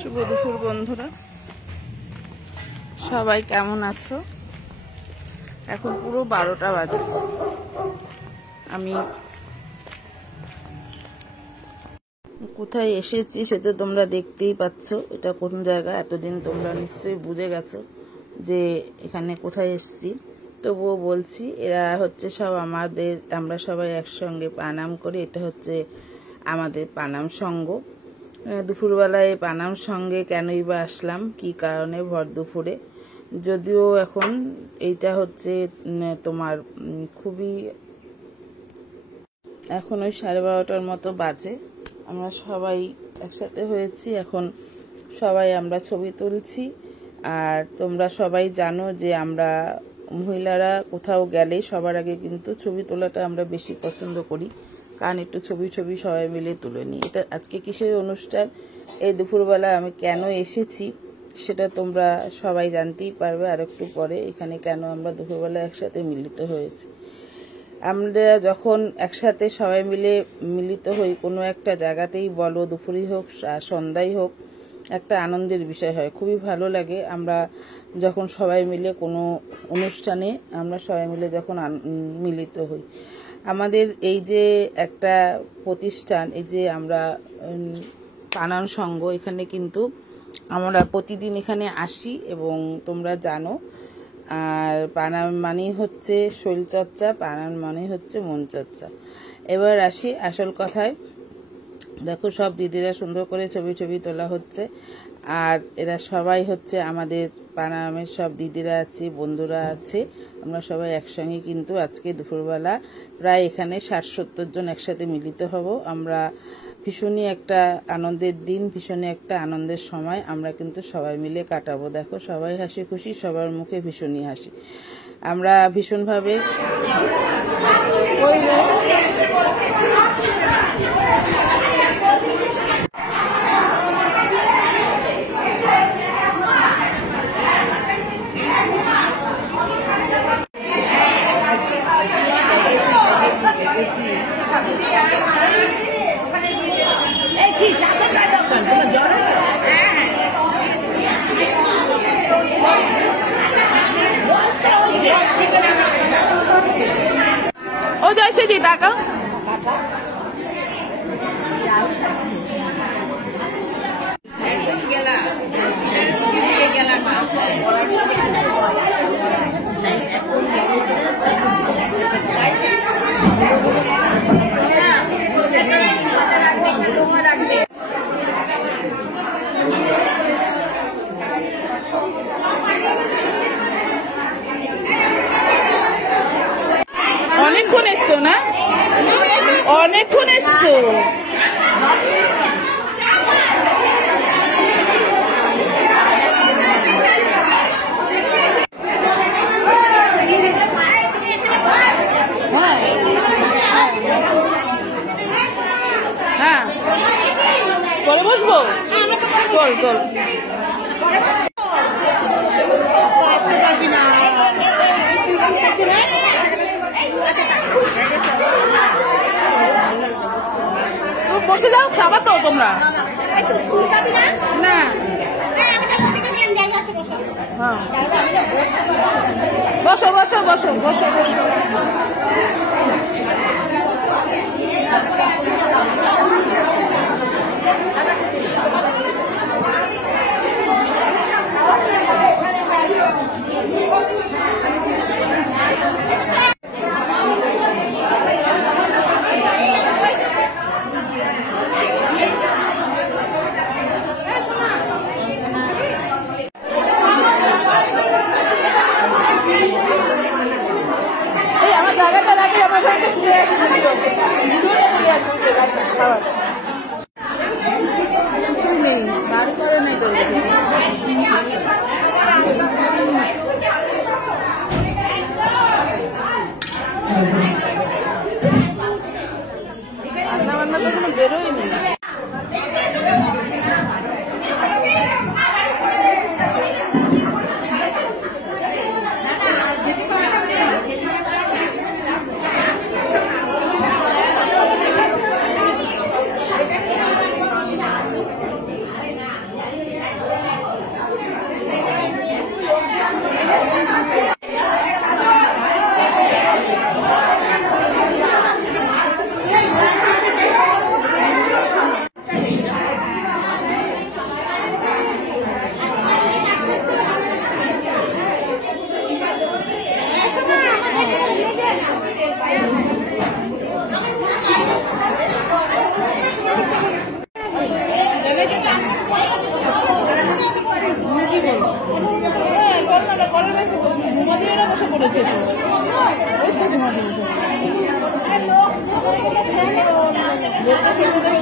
শুভ দুপুর বন্ধুরা, সবাই কেমন আছো? এখন পুরো 12টা বাজে। আমি কোথায় এসেছি সেটা তোমরা দেখতেই পাচ্ছ। এটা কোন জায়গা, এতদিন তোমরা নিশ্চয়ই বুঝে গেছো যে এখানে কোথায় এসেছি। তবুও বলছি, এরা হচ্ছে সব আমরা সবাই একসঙ্গে পানাম করি। এটা হচ্ছে আমাদের পানাম সংঘ। দুপুরবেলায় পানাম সঙ্গে কেনই বা আসলাম, কি কারণে ভর দুপুরে, যদিও এখন এইটা হচ্ছে তোমার খুবই, এখন ওই 12:30টার মতো বাজে। আমরা সবাই একসাথে হয়েছি, এখন সবাই আমরা ছবি তুলছি। আর তোমরা সবাই জানো যে আমরা মহিলারা কোথাও গেলে সবার আগে কিন্তু ছবি তোলাটা আমরা বেশি পছন্দ করি, কারণ একটু ছবি সবাই মিলে তুলে নিই। এটা আজকে কিসের অনুষ্ঠান, এই দুপুরবেলা আমি কেন এসেছি সেটা তোমরা সবাই জানতেই পারবে আর একটু পরে। এখানে কেন আমরা দুপুরবেলা একসাথে মিলিত হয়েছি, আমরা যখন একসাথে সবাই মিলে মিলিত হই কোনো একটা জায়গাতেই, বলো দুপুরই হোক সন্ধ্যায় হোক, একটা আনন্দের বিষয় হয়, খুবই ভালো লাগে। আমরা যখন সবাই মিলে কোনো অনুষ্ঠানে আমরা সবাই মিলে যখন মিলিত হই, আমাদের এই যে একটা প্রতিষ্ঠান, এই যে আমরা পানাম সংঘ, এখানে কিন্তু আমরা প্রতিদিন এখানে আসি এবং তোমরা জানো। আর পানাম মানেই হচ্ছে শরীরচর্চা, পানাম মানে হচ্ছে মন চর্চা। এবার আসি আসল কথায়। দেখো সব দিদিরা সুন্দর করে ছবি তোলা হচ্ছে, আর এরা সবাই হচ্ছে আমাদের পানামের সব দিদিরা আছে, বন্ধুরা আছে। আমরা সবাই একসঙ্গে কিন্তু আজকে দুপুরবেলা প্রায় এখানে 60-70 জন একসাথে মিলিত হব। আমরা ভীষণই একটা আনন্দের দিন, ভীষণই একটা আনন্দের সময় আমরা কিন্তু সবাই মিলে কাটাবো। দেখো সবাই হাসি খুশি, সবার মুখে ভীষণই হাসি। আমরা ভীষণভাবে ও জয়সে দি টাকা অনেকক্ষণ এসছো না, অনেকক্ষণ এসছো। হ্যাঁ পরে বসবো, চল বসে যাও, খাবার তো তোমরা না। বসো বসো বসো বসো বসো। রান্না বান্না তো কোনো বেরোয়নি।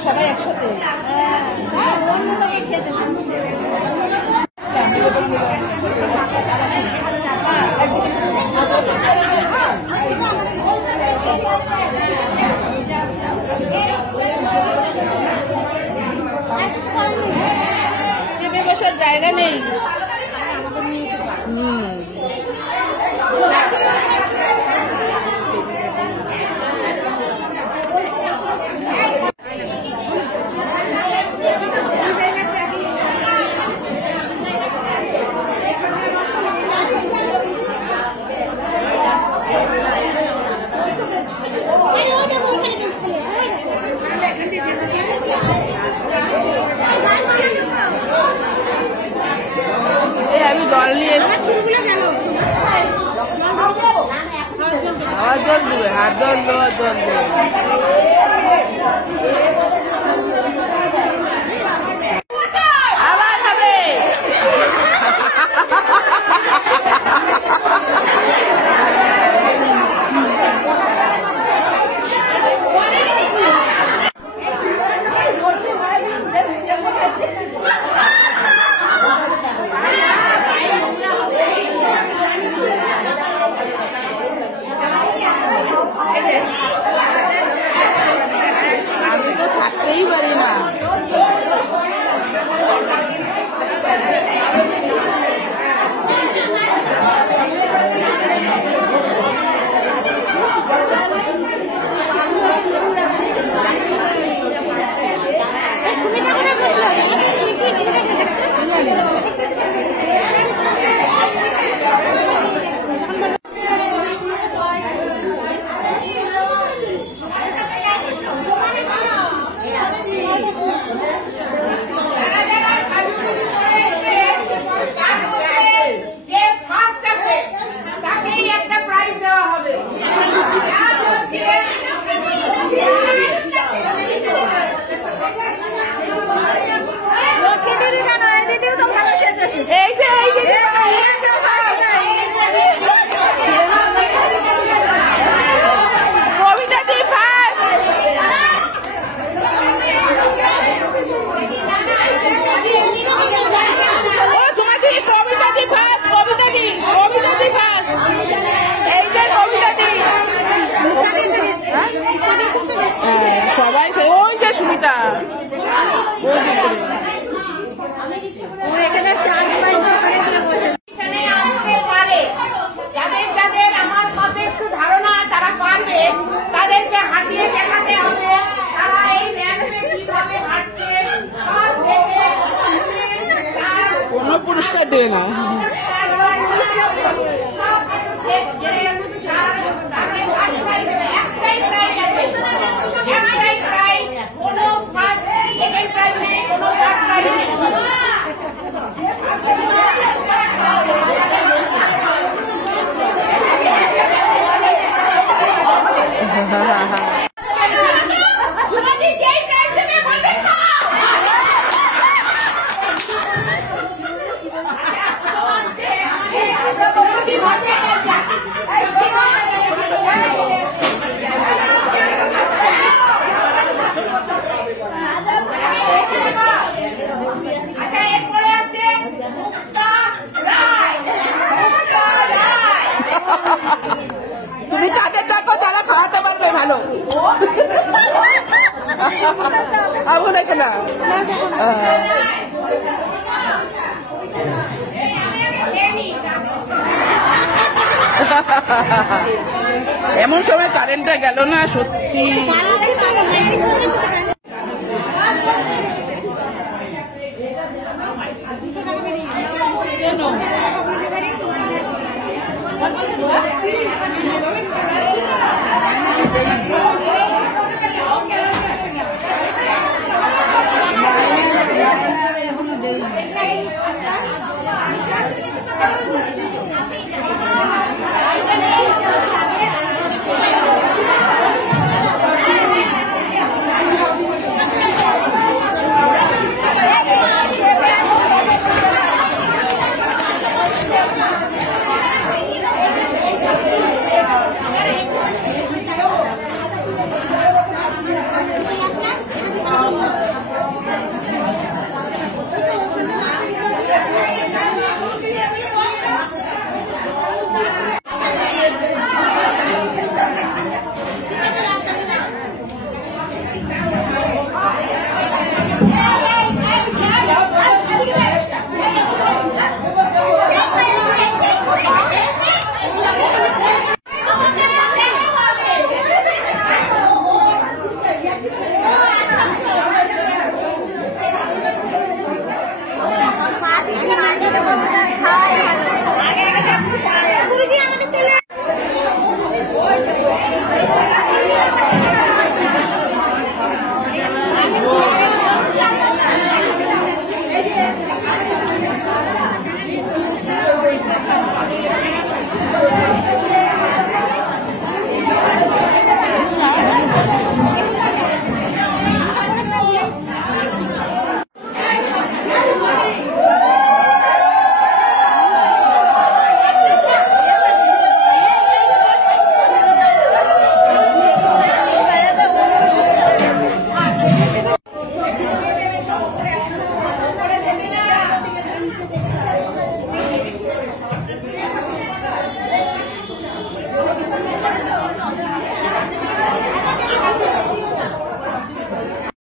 সবাই একসাথে চেপে বসার জায়গা নেই। আমি জল নিয়ে এসেছি, হাওয়ার জল দেবে, হাত জল দেওয়ার জল দেবে। আবার হবে থাকতেই পারি না। সবাই ওই যে সুমিতা এখানে চান্স পাই যাদের যাদের আমার মতে একটু ধারণা তারা পারবে, তাদেরকে হাঁটিয়ে দেখাতে হবে তারা এই র্যাম্পে কিভাবে হাঁটছে। কোনো পুরস্কার দেবে না। তুমি তাদের ডাকো যারা খাওয়াতে পারবে ভালো। আবু দেখে না এমন সময় কারেন্টটা গেল না সত্যি।